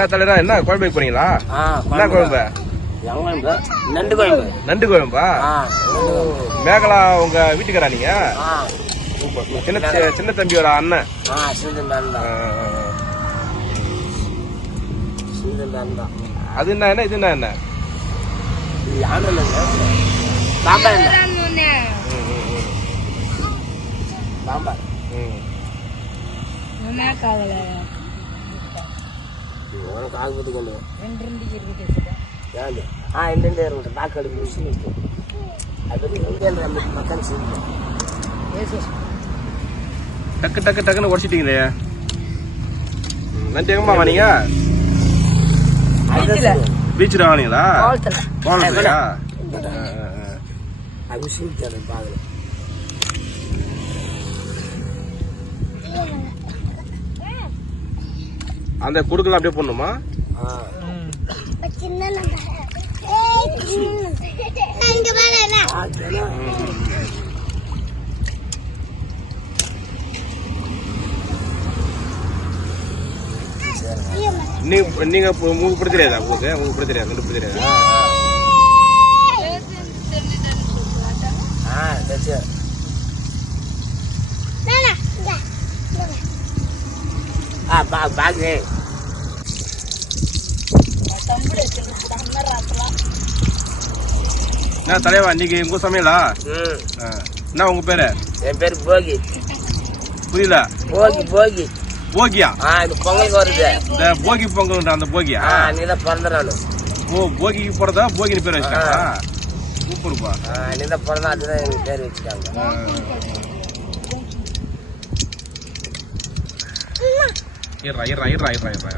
என்ன தலைவரா என்ன குழம்பு வைக்க போறீங்களா? ஆ என்ன குழம்பு? நண்டு குழம்பு. நண்டு குழம்பா? ஆ. மேகலா உங்க வீட்டுக்காரா நீங்க. சின்ன சின்ன தம்பியோட அண்ணன். அது என்ன என்ன இது என்ன என்ன? என்ன? ம், ம். உனக்கு ஆகு பற்றிக்கொண்டு ஏன் ஆ ரெண்டு ரெண்டு தாக்கு அடுப்பு விஷயம் இருக்கு அது வந்து எங்கே நம்ம மக்கள் செய்யணும் டக்கு டக்கு டக்குன்னு உடச்சிட்டீங்களே. நன்றி எங்கம்மா வானீங்க பீச்சில் வானீங்களா? கோலத்துலையா அது விஷயம் தேவை அந்த குடுக்கலாம் அப்படியே போடணுமா? நீங்க நீங்க உங்களுக்கு பிடி தெரியாதா உங்களுக்கு உங்களுக்கு பிடி தெரியாது ரெண்டு பிடி தெரியாதா ஆ சரி சரி பாக்கு என்ன தலைவா இன்னைக்கு உங்க சமையலா. என்ன உங்க பேரு? என் பேர் போகி. புரியல. போகி போகி. போகியா? இது பொங்கலுக்கு வருது. இந்த போகி பொங்கல்ன்ற அந்த போகியா? ஆ நீ தான் பிறந்த நாள் ஓ போகிக்கு போறதா? போகின்னு பேர் வச்சுட்டாங்களா? சூப்பர்ப்பா நீ தான் பிறந்த அதுதான் எனக்கு பேர் வச்சுட்டாங்க. இருறா இருறா இருறா இருறா இருறா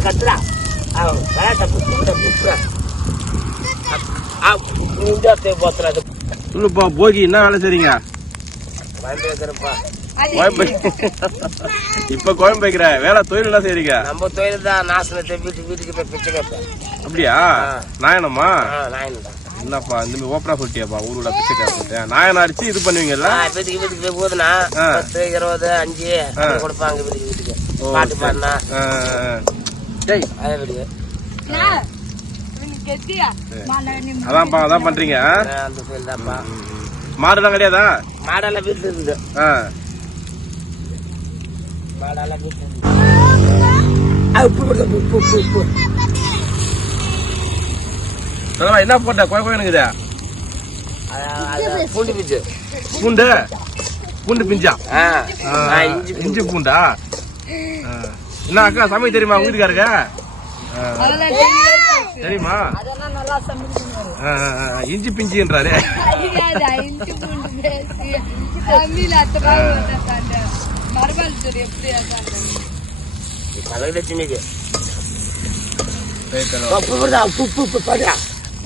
கட்டுறா சொல்லுப்பா போகி என்ன வேலை செய்றீங்க இப்ப குழம்பு வைக்கிற வேலை தொழில் என்ன செய்றீங்க நம்ம தொழில் தான் நாசனத்தை வீட்டுக்கு வீட்டுக்கு போய் பிச்சை கேட்பேன் அப்படியா. நாயனம்மா நாயன்டா என்னப்பா இந்த மாதிரி ஓப்பனா சொல்லிட்டியாப்பா ஊரோட பிச்சை கேட்டு நாயன் அடிச்சு இது பண்ணுவீங்கல்ல வீட்டுக்கு வீட்டுக்கு போய் போதுனா. பத்து இருபது அஞ்சு கொடுப்பாங்க வீட்டுக்கு வீட்டுக்கு பாட்டு. பாடினா. டேய். அதே அதான்ப்பா அதான் பண்றீங்க. அந்த தான்ப்பா மாடுலாம் கிடையாதா? மாடெல்லாம் வீட்டுல இருக்குது ஆ. மாடெல்லாம் வீட்டுல இருக்குது ஆ, உப்பு போடு, உப்பு உப்பு உப்பு அதெல்லாம் என்ன போட்ட? குழ அதான், பூண்டு பிச்சு பூண்டு? பூண்டு பிஞ்சா? ஆ. ஆ, ஆ, இஞ்சி பூண்டு. என்ன அக்கா சமையல் தெரியுமா உங்க வீட்டுக்காரங்க தெரியுமா? இஞ்சி பிஞ்சின்றாரு.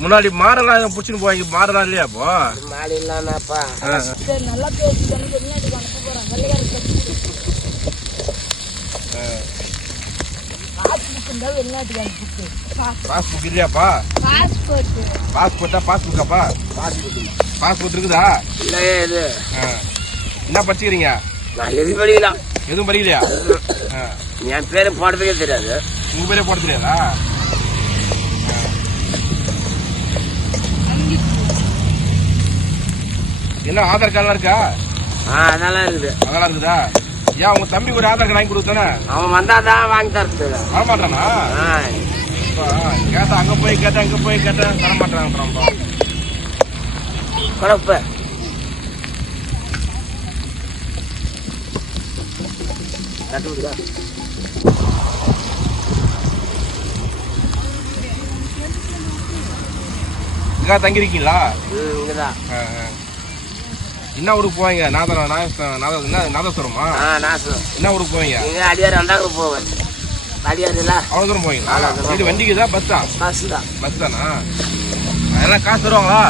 முன்னாடி மாடெல்லாம் புடிச்சுன்னு போவாங்க மாடெல்லாம் இல்லையா அப்போ? மாடு இல்லாமப்பா. ஆ, பாஸ்புக் இல்லையாப்பா? பாஸ்போர்ட்டா. பாஸ்புக்காப்பா? பாஸ்போர்ட் இருக்குதா? இல்லையே இது. ஆ. என்ன படிச்சுக்கிறீங்க? நான் எது படிக்கலாம் எதுவும் படிக்கலையா? ஆ. என் பேரை போடுறதுக்கே தெரியாது. உங்க பேரே போட தெரியாதா? என்ன ஆதார் கார்டுலாம் இருக்கா? ஆ அதெல்லாம் இருக்குது. அதெல்லாம் இருக்குதா? ஏன் உங்க தம்பி ஒரு ஆதார் கார்டு வாங்கி கொடுத்தானே? அவன் வந்தாதான் வாங்கி தரது வரமாட்டானா ஆ கேட்டா அங்க போய் கேட்டேன் அங்க போய் கேட்டேன் தர மாட்டாங்க குழப்ப. விடுதா இங்க தங்கிருக்கீங்களா இங்கதான். என்ன ஊருக்கு போவீங்க? என்ன நாதஸ்வரமா? ஆ நாசம் என்ன ஊருக்கு போவீங்க? அடியார் வந்தாங்க போவேன். அடியார் இல்ல அவ்வளவு தூரம் போவீங்களா. இது வண்டிக்குதா பஸ்ஸா பஸ் தான். பஸ் தானா? ஆ, எல்லாம் காசு தருவாங்களா?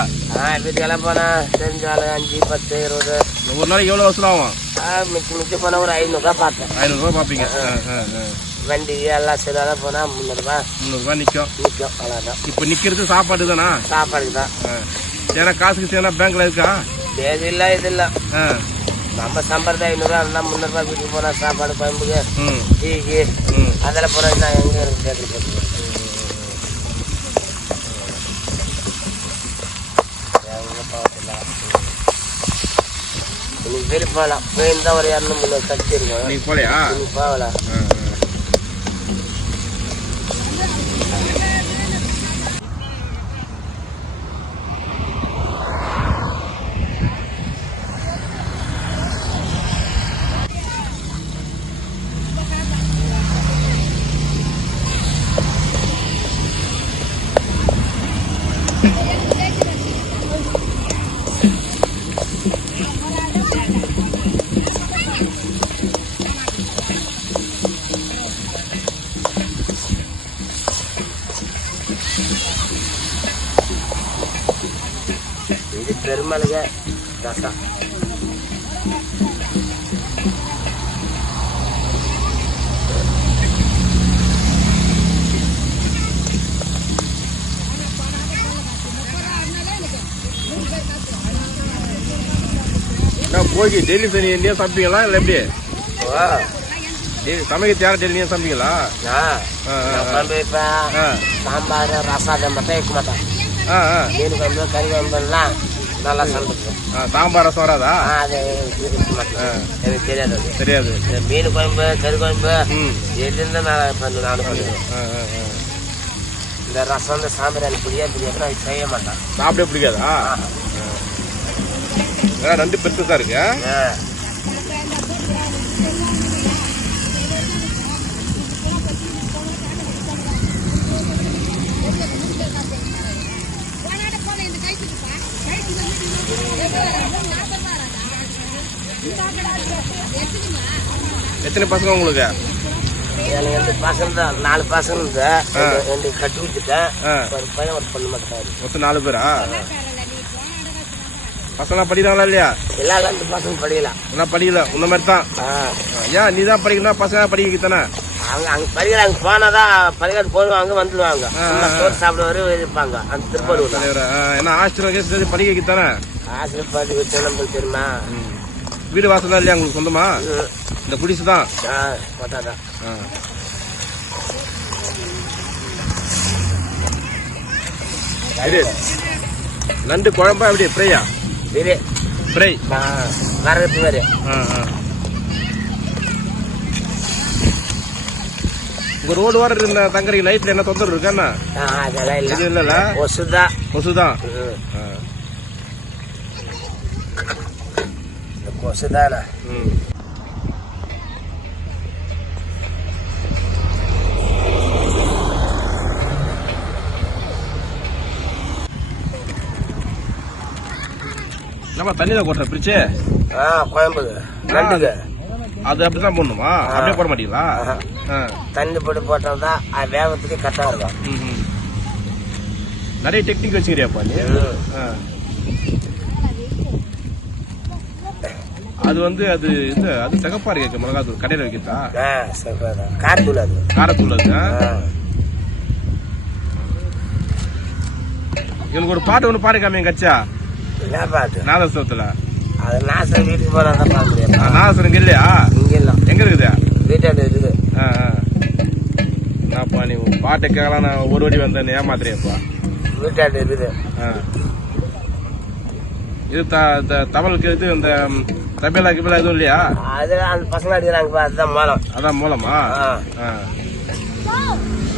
வீட்டுக்கெல்லாம் போனா தெரிஞ்சாலும் அஞ்சு பத்து இருபது. ஒரு நாளைக்கு எவ்வளோ வசூல் ஆகும்? ஆ மிச்சம் மிச்சம் போனா ஒரு ஐநூறுரூவா பார்த்தேன் ஐநூறுரூவா பார்ப்பீங்க. வண்டி எல்லாம் சரியாக போனா முந்நூறுரூவா முந்நூறுரூவா நிற்கும் நிற்கும் அவ்வளோதான் இப்போ நிற்கிறது சாப்பாடு தானா? சாப்பாடுக்கு தான். ஏன்னா காசுக்கு சேனா பேங்க்ல இருக்கா? இது இல்லை இது இல்லை ஆ நம்ம சம்பளத்தை ஐநூறுரூவா இருந்தால் முந்நூறுரூவா வீட்டுக்கு போனால் சாப்பாடு குழம்புக்கு டீக்கு அதில் போனால் என்ன எங்கே இருக்கு கேட்குறது இன்னைக்கு வெளியே போகலாம். போயிருந்தா ஒரு இரநூறு முந்நூறு கட்சி இருக்கும். இன்னைக்கு போகலாம் என்ன போய் டெய்லி சரி நீயே சமைப்பீங்களா இல்லை எப்படி? சமைக்கிறது யாரும் டெய்லி நீயே சமைப்பீங்களா நான் நான் சாம்பார் ரசம் மட்டும் வைக்க மாட்டேன். ஆ ஆ. மீன் குழம்பு கறி குழம்புலாம் நல்லா சமைப்பேன் சாம்பார் ரசம் வராதா? ஆ அது எனக்கு தெரியாது தெரியாது. மீன் குழம்பு கறி குழம்பு ம். எது இருந்தால் நான் பண்ணுவேன் இந்த ரசம் இந்த சாம்பார் எனக்கு பிடிக்காது பிடிக்காது நான் செய்ய மாட்டேன். சாப்பிடவே பிடிக்காதா? ஆ, ரெண்டு பெருசு இருக்கு. எத்தனை பசங்க உங்களுக்கு? எனக்கு ரெண்டு பசங்க தான் நாலு பசங்க இருந்து ரெண்டு- ரெண்டு கட்டி விட்டுட்டேன் ஆ. ஒரு பையன் ஒரு பொண்ணு மட்டும். மொத்தம் நாலு பேரா? பசங்க படிக்கிறாங்களா இல்லையா? எல்லாம் ரெண்டு பசங்க படிக்கலாம். என்ன படிக்கல. உன்ன மாதிரி தான். ஏன் நீ தான் படிக்கணும் பசங்க படிக்க தானே அவங்க அங்க படிக்கிறாங்க போனாதான் படிக்கிறது போடுவாங்க வந்துடுவாங்க சாப்பிடுவாரு இருப்பாங்க. அந்த திருப்பூர் என்ன ஹாஸ்டல் கேஸ் படிக்க தானே பாட்டி வச்சு நம்மளுக்கு தெரியுமா? வீடு வாசல் இல்லையா உங்களுக்கு சொந்தமா. இந்த குடிசை தான். நண்டு குழம்பா எப்படி ஃப்ரையா வரது மாதிரி ஆ ஆ உங்க ரோடு வர இந்த தங்கறி லைட்ல என்ன தொந்தரவு இருக்காண்ணா அதெல்லாம் இல்லை ம். ஆ. இந்த கொசுதானா ம். என்னப்பா தண்ணியில கொட்டுற பிரிச்சு? ஆ குழம்புக்கு நண்டுக்கு அது அப்படிதான் போடணுமா? அப்படியே போட மாட்டீங்களா. தண்ணி போட்டு போட்டால் தான் அது வேகத்துக்கு கரெக்டாக இருக்கும். நிறைய டெக்னிக் வச்சுக்கிறியாப்பா நீ. அது வந்து அது இந்த அது தகப்பா இருக்கு மிளகாத்தூள். கடையில் வைக்கிறதா? காரத்தூள் அது. காரத்தூள் அது. இவனுக்கு ஒரு பாட்டு ஒன்று காமிங்க கச்சா. என்ன பாட்டு நாதஸ்வரத்துல. அது நாசம் வீட்டுக்கு போனால் தான் பார்க்க முடியும் நாதஸ்வரம் இங்க இல்லையா? இங்கே இல்லை. எங்க இருக்குது? வீட்டாண்டு இருக்குது ஆ, ஆ. என்னப்பா நீ பாட்டை கேட்கலாம் நான் ஒரு வாட்டி வந்தேன் ஏமாத்துறியப்பா. வீட்டாண்டு இருக்குது. ஆ. இது த த- தமிழுக்கு இது இந்த தபேலா கிபேலா எதுவும் இல்லையா? அது அந்த பசங்க அடிக்கிறாங்க அதுதான் மூலம் அதான் மூலமா ஆ.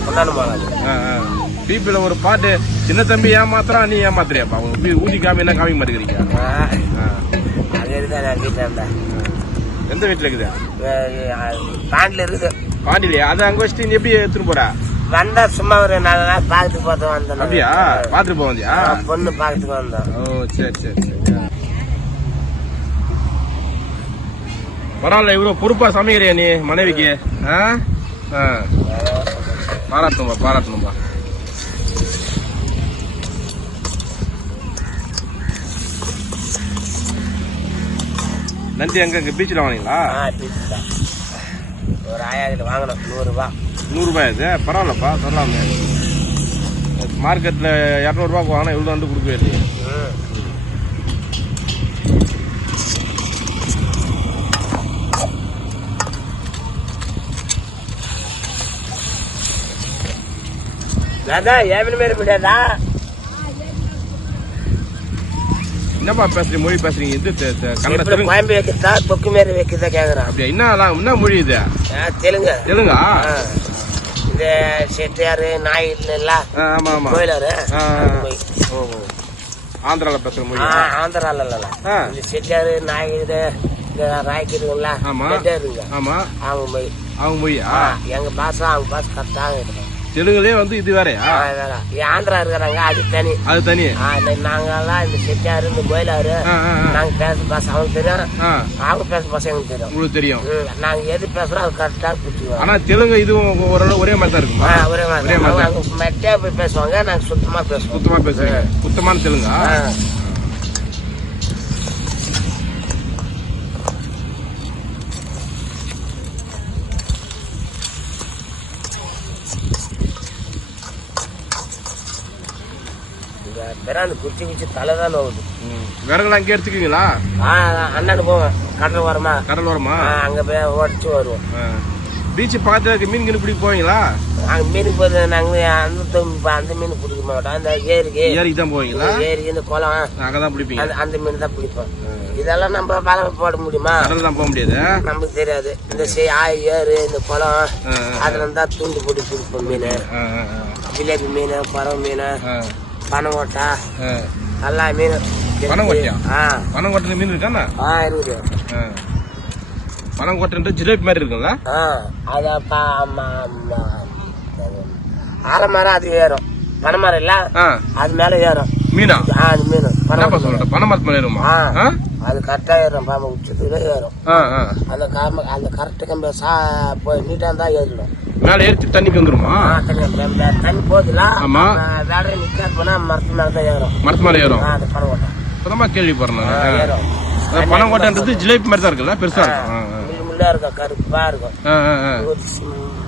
கொண்டாடு மூலம் ஆ, ஆ. பிபில ஒரு பாட்டு சின்ன தம்பி ஏமாத்துறான் நீ ஏமாத்துறியாப்பா பி- ஊதி காமி என்ன காமிக்க மாட்டேங்கிறீங்க. எந்த வீட்டுல இருக்குது? பாண்டில் இருக்குது பாண்டிலையா அதை அங்க வச்சுட்டு நீ எப்படி எடுத்துட்டு போற? வந்தா சும்மா ஒரு நாலு நாள் பார்த்துட்டு போட்டு வந்தேன் அப்படியா? பாத்துட்டு போவந்தியா ஆ, பொண்ணு பார்க்கறதுக்கு வந்தோம். ஓ சரி சரி சரி. பரவாயில்ல இவ்வளவு பொறுப்பா சமைக்கிறியா நீ மனைவிக்கு? ஆ? ஆ. பாராட்டணும்பா பாராட்டணும்பா நண்டு எங்க இங்க பீச்சில் வாங்கினீங்களா? ஒரு ஆயிரத்தில் வாங்கினோம் நூறுரூவா நூறுரூபா இது? பரவாயில்லப்பா சொல்லாமே. மார்க்கெட்டில் இரநூறுபாக்கு வாங்கினா இவ்வளோ வந்து கொடுக்கவே இல்லையே ம் அதான் ஏவன மாரி முடியாதா என்னப்பா பேசுறீங்க? மொழி பேசுறீங்க. இது தெ- தெ- கன்னட எப்படி தெலுங்கு குழம்பு வைக்கிறதா? கொக்கு மாரி வைக்கிறதா கேக்குறான். அப்படியா? என்ன என்ன மொழி இது? தெலுங்கு. தெலுங்கா. இந்த செட்டியாரு நாய் இல்ல ஆமா ஆமா. கோயிலாரு ஆந்திரால பேசுற மொழி. ஆ, ஆந்திரால இல்ல. இந்த செட்டியாரு நாய் இது ராய்க்கிறீங்களா ஆமா. ஆமா. அவங்க மொய் அவங்க மொழியா? ஆ, எங்க பாஷை அவங்க பாஷை கரெக்டாக இருக்கும் தெலுங்குலயே வந்து இது வேறயா? ஆந்திரா இருக்கிறாங்க அது தனி. அது தனி. நாங்கெல்லாம் இந்த செட்டியாரு இந்த கோயிலாரு. நாங்க பேச பாஷை அவங்க தெரியும். அவங்க பேச பாஷை எங்களுக்கு தெரியும். உங்களுக்கு தெரியும். நாங்க எது பேசுறோம் அது கரெக்டாக புரிஞ்சுக்குவோம். ஆனா தெலுங்கு இதுவும் ஓரளவு ஒரே மாதிரி தான் இருக்குமா? ஒரே மாதிரி மெட்டியா போய் பேசுவாங்க நாங்க சுத்தமா பேசுவோம். சுத்தமா பேசுறீங்க சுத்தமான தெலுங்கா? பிறாந்து குச்சி குச்சி தலை தான். விறகுலாம் அங்கே எடுத்துக்கீங்களா அண்ணன் போவேன். கடல் வரமா கடல் ஓரமா? அங்க போய் உடச்சு வருவோம். பீச் பக்கத்துல இருக்க மீன் கிணி பிடிக்க போவீங்களா? அங்க மீனுக்கு போது நாங்க அந்த அந்த மீன் பிடிக்க மாட்டோம். அந்த ஏரிக்கு. ஏரிக்கு தான் போவீங்களா? ஏரி இந்த குளம். அங்கதான் பிடிப்பீங்க. அந்த அந்த மீன் தான் பிடிப்போம். இதெல்லாம் நம்ம வலை போட முடியுமா? தான் போக முடியாது. நமக்கு தெரியாது. இந்த ஆய் ஏறு இந்த குளம் அதுல இருந்தா தூண்டி போட்டு பிடிப்போம் மீன். ஜிலேபி மீன் பறவை மீன் ஆ, பனங்கொட்டை ஆ. எல்லா மீன் பனங்கொட்டையா? ஆ. பணம் கொட்டுற மீன் இருக்காண்ணா? ஆ இருக்குது. ஆ. பணம் கொட்டுற ஜிலேபி மாதிரி இருக்குல்ல ஆ அத பா ஆமா ஆமா ஆல மரம் அது ஏறும். பனை மரம் இல்ல அது மேல ஏறும். மீனா? அது மீன். என்னப்பா சொல்ற பணம் மரத்து மேல ஏறுமா? அது கரெக்டா ஏறும். பாம்பு உச்சத்துல ஏறும். அந்த காம அந்த கரெக்ட் கம்பி சா போய் நீட்டா இருந்தா ஏறிடும். மேல ஏறி தண்ணிக்கு வந்துருமா? தண்ணி போகுதுல ஆமா. வேற நிக்காது போனா மரத்து மேல தான் ஏறும். மரத்து மேல ஏறும்? அது பனை ஓட்டம். இப்பதாம்மா கேள்விப்படுறேன் பணம் கொட்டன்றது ஜிலேபி மாதிரி தான் இருக்குல்ல? பெருசா இருக்கும். முள்ளு இருக்கும் கருப்பா இருக்கும்.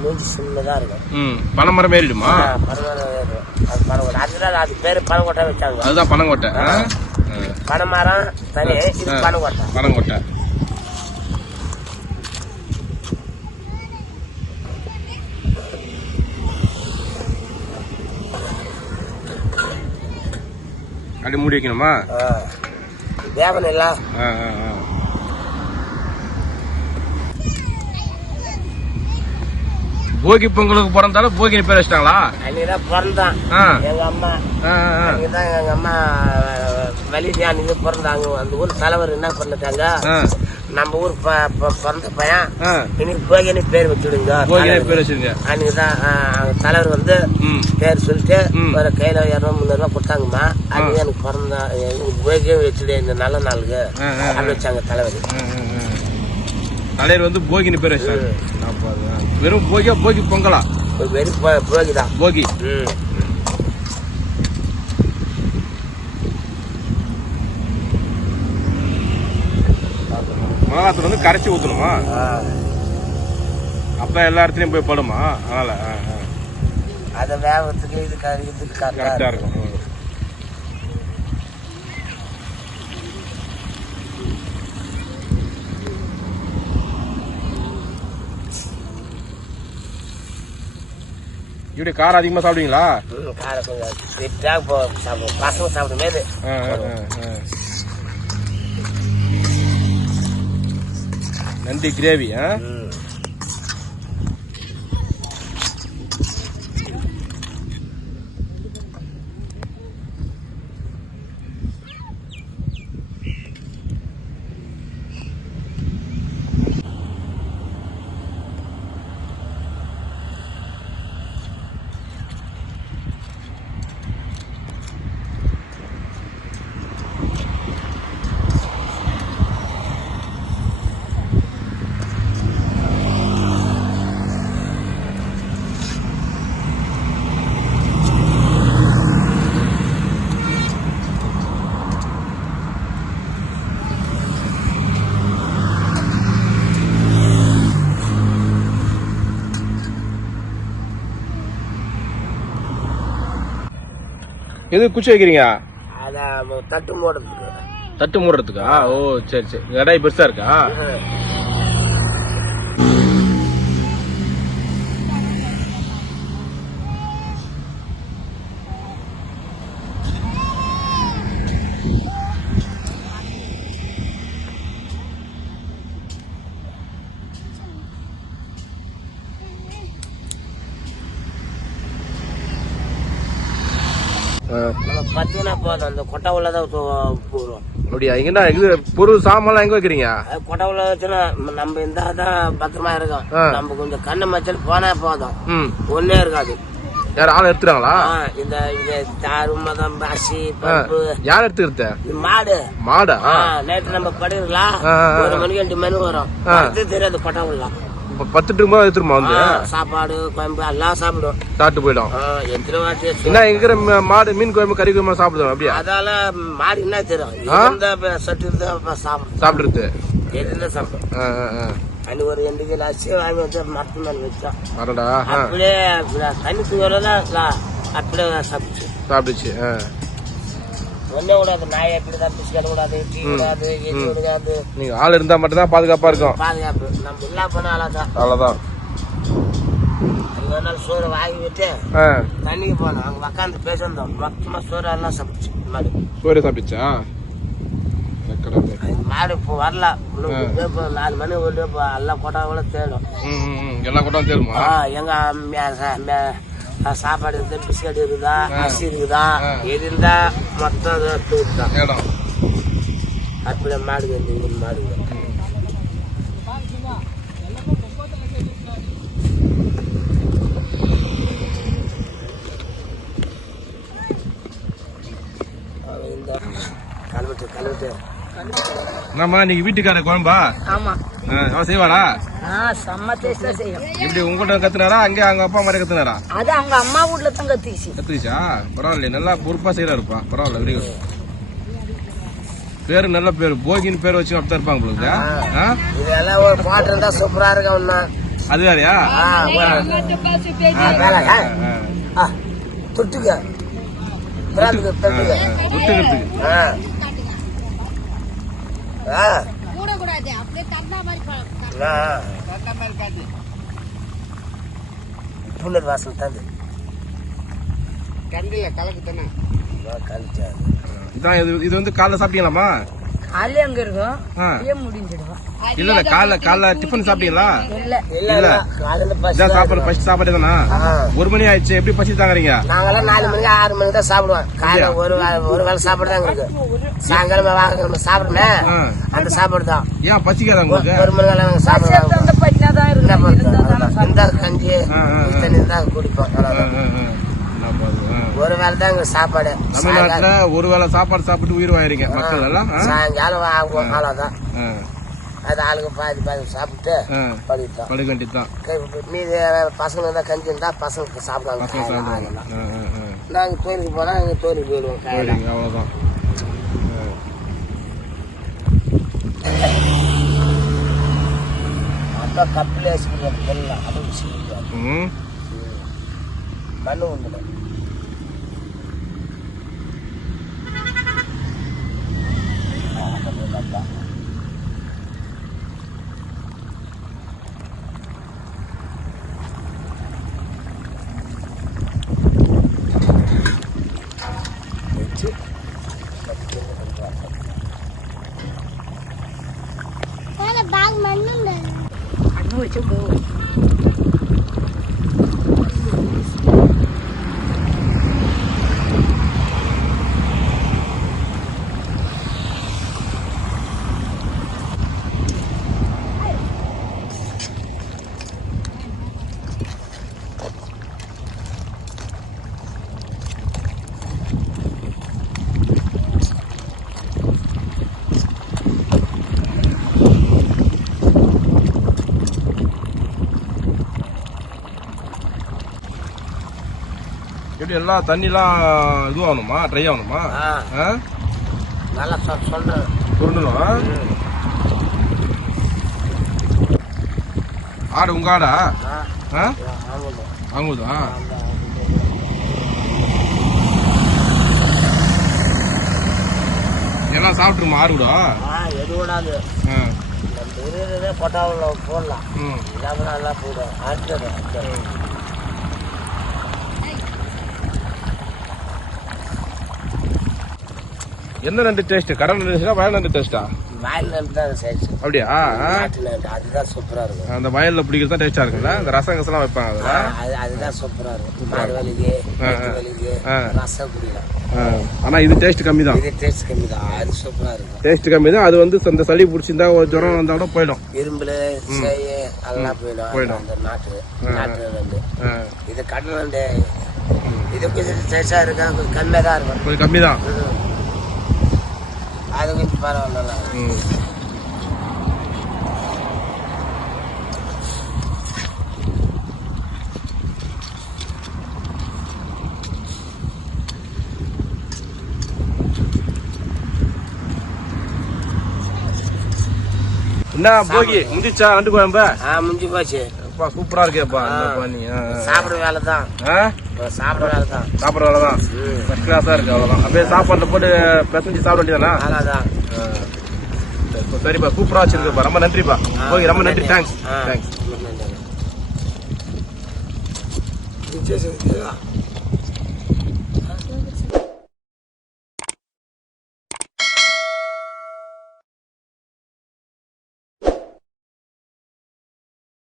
மூஞ்சி சின்ன- மூஞ்சி சின்னதா இருக்கும். ம் பனை மரம் ஏறிடுமா பனைமரம் ஏறும் அது பனங்கொட்டை அதுதான் அது பேரு பனங்கொட்டை வச்சாங்க. அதுதான் பனங்கொட்டை. பனைமரம் தனி இது. பனங்கொட்டை. பனங்கொட்டை. அப்படி மூடி வைக்கணுமா? ஆ. வேவன் இல்ல ஆ, ஆ, ஆ. போகி பொங்கலுக்கு பிறந்தாலும் போகி பேர் வச்சிட்டாங்களா? அன்னைக்குதான் பிறந்தான். எங்க அம்மா. அன்னைக்குதான் எங்க அம்மா வலிஜி அன்னைக்கு பிறந்தாங்க. அந்த ஊர் தலைவர் என்ன பண்ணிட்டாங்க நம்ம ஊர் பிறந்த பையன். இன்னைக்கு போகினு பேர் வச்சுடுங்க. பேர் வச்சிருங்க அன்னைக்குதான் தலைவர் வந்து பேர் சொல்லிட்டு. ஒரு கையில இரநூறு முந்நூறு ரூபாய் கொடுத்தாங்கம்மா. அது எனக்கு பிறந்த போகியே வச்சுடு இந்த நல்ல நாளுக்கு. ஆ, ஆ, ஆ. அப்படி வச்சாங்க தலைவர். தலைவர் வந்து போகின்னு பேர் அதுதான். வெறும் போகியா போகி பொங்கலா ஒரு வெறி போ- போகிதான் போகி மிளகாத்தூள் வந்து கரைச்சி ஊத்தணுமா ஆ. அப்ப எல்லா இடத்துலயும் போய் படுமா அதனால. அதை வேகத்துக்கு இது க- இதுக்கு கரெக்டா கரெக்டா இருக்கும் ம். இப்படி காரம் அதிகமா சாப்பிடுவீங்களா? காரம் கொஞ்சம் பசங்க சாப்பிடும் போது ஆ, ஆ, ஆ, ஆ. நன்றி கிரேவி ஆ? எது குச்சி வைக்கிறீங்க? அதை தட்டு மூடுறதுக்கு. தட்டு மூடுறதுக்கா? ஓ சரி சரி. இடம் பெருசா இருக்கா? நம்ம பத்துனா போதும். அந்த கொட்டை உள்ள தான் போடுவோம். அப்படியா? இங்கன்னா இது பொருள் சாமான்லாம் எங்க வைக்கிறீங்க? அது கொட்டை உள்ள வச்சுன்னா நம்ம இருந்தா தான் பத்திரமா இருக்கும். நம்ம கொஞ்சம் கண்ணு மச்சல் போனா போதும். ஒன்னே இருக்காது. யார் ஆள் எடுத்துறாங்களா இந்த இந்த தாரு மதம் பாசி பருப்பு. யார் எடுத்துக்கிறது? மாடு. மாடா? நேற்று நம்ம படிக்கலாம். ஒரு மணிக்கு ரெண்டு மணி வரும். தெரியாது கொட்டை உள்ள இப்ப பத்து ட்ரிமா எடுத்துருமா வந்து? சாப்பாடு குழம்பு எல்லாம் சாப்பிடும் சாப்பிட்டு போயிடும். எத்தனை வாட்டி என்ன எங்க இருக்கிற ம- மாடு மீன் குழம்பு கறி குழம்பு சாப்பிடுவோம் அப்படியா? அதால மாறி என்ன தெரியும்? சட்டு இருந்தா சாப்பிடும். சாப்பிடுறது. எதுல சாப்பிடும். அன்னைக்கு ஒரு ரெண்டு கிலோ அரிசி வாங்கி வச்சு மரத்து மேல வச்சோம் அப்படியே தண்ணி தூரம் அப்படியே சாப்பிடுச்சு. சாப்பிடுச்சு. ஒன்னே கூடாது நாய் எப்படி தான் பிஸ்கட் கூடாது டீ கூடாது எது நீங்க ஆள் இருந்தா மட்டும் தான் பாதுகாப்பா இருக்கும். பாதுகாப்பு. நம்ம இல்லா தான் அவ்வளவுதான். அங்க ஒரு நாள் சோறு வாங்கி விட்டு தண்ணிக்கு போனோம் அங்க உக்காந்து பேசியிருந்தோம் மொத்தமா சோறு எல்லாம் சாப்பிடுச்சு மாடு. சோறு சாப்பிடுச்சா மாடு இப்போ வரல. நாலு மணி ஒரு எல்லாம் கொட்டாவோட தேடும். ம், ம், ம். எல்லா கூட்டம் தெரியுமா ஆ, எங்க சாப்பாடு இருக்குது பிஸ்கட் இருக்குதா அரிசி இருக்குதா எது இருந்தா மொத்தம் அதை தூக்கிட்டான் இடம் அப்படியே மாடு வந்து இங்க என்னம்மா இன்னைக்கு வீட்டுக்கார குழம்பா? ஆமா. ஆ, அவன் செய்வாடா ஆ செம்ம டேஸ்டா செய்யும். இப்படி உங்ககிட்ட கத்துனாரா? அங்கே அவங்க அப்பா மாதிரி கத்துனாரா? அது அவங்க அம்மா வீட்ல தான் கத்திச்சு கத்துக்கிச்சா? பரவாயில்ல நல்லா பொறுப்பா செய்யறாருப்பா பரவாயில்ல வெரி குட் பேரு நல்ல பேரு. போகின்னு பேர் வச்சு அப்படித்தான் இருப்பாங்க உங்களுக்கு ஆ? இதெல்லாம் ஒரு பாட்டு இருந்தா சூப்பரா இருக்கும் அது வேறையா? ஆ வேலை ஆ, ஆ, ஆ, தொட்டுக்க. தொட்டுக்கிறதுக்கு ஆ. ஆ. மூடக்கூடாது அப்படியே தந்தா மாதிரி பழக்கம் ஆ. புல்லட் வாசல் தந்து. கண்டில கலக்கு தானே கழிச்சாது இதான் இது இது வந்து காலைல சாப்பிட்டீங்களாமா காலையில அங்க இருக்கும். ஆ. அப்படியே முடிஞ்சிடும். இல்ல இல்ல காலைல காலைல டிஃபன் சாப்பிட்டீங்களா? இல்ல. இல்ல இதான் சாப்பாடு ஃபர்ஸ்ட் சாப்பாடு தானா. ஒரு மணி ஆயிடுச்சு எப்படி பசி தாங்குறீங்க? நாங்கெல்லாம் நாலு மணிக்கு ஆறு மணிக்கு தான் சாப்பிடுவோம். காலையில ஒரு வேளை ஒரு வேளை சாப்பாடு தான் இருக்கு சாயங்காலம் வாரக்கிழமை சாப்பிடுமே. அந்த சாப்பாடு தான் ஏன் பசிக்காத உங்களுக்கு? ஒரு மணி பசி சாப்பிடுவோம். இந்த கஞ்சி. தண்ணி தான் குடிப்போம் ஆ, அவ்வளவுதான். ஆ, ஆ. என்ன பண்றது? வேளை தான் சாப்பாடு. தமிழ்நாட்டுல ஒரு வேளை சாப்பாடு சாப்பிட்டு உயிர் வாயிருங்க மக்கள் எல்லாம்? சாயங்காலம் ஆகும் அவ்வளவுதான். அது ஆளுக்கு பாதி பாதி சாப்பிட்டு ஆ. படித்தோம் படுக்க வேண்டியதுதான் மீதி பசங்க தான் கஞ்சி இருந்தா பசங்களுக்கு சாப்பிடுவாங்க பசங்க காலையில சாப்பிடுவாங்க. ஆளுலாம். ஆ, ஆ, ஆ. நாங்க கோயிலுக்கு போனா எங்க கோயிலுக்கு போயிடுவோம் அவ்வளவுதான். அப்ப கப்பில் வச்சுக்கிட்டு எல்லாம் அது வச்சுக்கிட்டு ம். மண்ணு ஒண்ணு பேக் மண்ணு அண்ணன் வச்சு எப்படி எல்லாம் தண்ணிலாம் இதுவாகணுமா? ட்ரை ஆகணுமா? நல்லா சொல்றேன். ஆ? ஆடு உங்க ஆடா? அந்த எல்லாம் சாப்பிட்டுருமா ஆறு கூட எது கூடாது கொட்டாவில் போடலாம். ம். இல்லாமல் நல்லா போடும் அடுத்தது என்ன நண்டு டேஸ்ட் கடல் நண்டு டேஸ்டா வயல் நண்டு டேஸ்டா வாயில் நண்டு தான் சைஸ் அப்படியா? அதுதான் சூப்பராக இருக்கும். அந்த வயல்ல பிடிக்கிறது தான் டேஸ்டா இருக்குல்ல? இந்த ரசம் கசலாம் வைப்பாங்க அதுல? அதுதான் சூப்பராக இருக்கும். மாடு வலிக்கு வலிக்கு. ரசம் குடிக்கலாம். ஆனா இது டேஸ்ட் கம்மி தான் இது டேஸ்ட் கம்மி தான் அது சூப்பராக இருக்கும். டேஸ்ட் கம்மி தான் அது வந்து இந்த சளி பிடிச்சிருந்தா ஒரு ஜுரம் வந்தா கூட போயிடும். இரும்புல சேய் எல்லாம் போயிடும். போயிடும். அந்த நாட்டு. நாட்டு நண்டு. இது கடல் நண்டு. இது கொஞ்சம் சைஸாக இருக்கா? கொஞ்சம் கம்மியாக தான் இருக்கும். கொஞ்சம் கம்மி தான் கொஞ்சம் பரவாயில்ல. என்ன போகி? முடிச்சா நண்டு குழம்பு ஆ முடிஞ்சு போச்சு. அப்பா சூப்பரா இருக்கேப்பா ஆ. சாப்பிட வேலை தான்? சாப்பிட வேலை தான் சாப்பிட்ற வேலை தான் ஃபர்ஸ்ட் கிளாஸா இருக்கு அவ்வளவுதான். அப்படியே சாப்பாடுல போட்டு பிசைஞ்சு சாப்பிட வேண்டியதானா வேலை தான் சரி, சரிப்பா சூப்பரா வச்சிருக்குப்பா ரொம்ப நன்றிப்பா. ஓகே ரொம்ப நன்றி. தேங்க்ஸ். தேங்க்ஸ் நன்றி.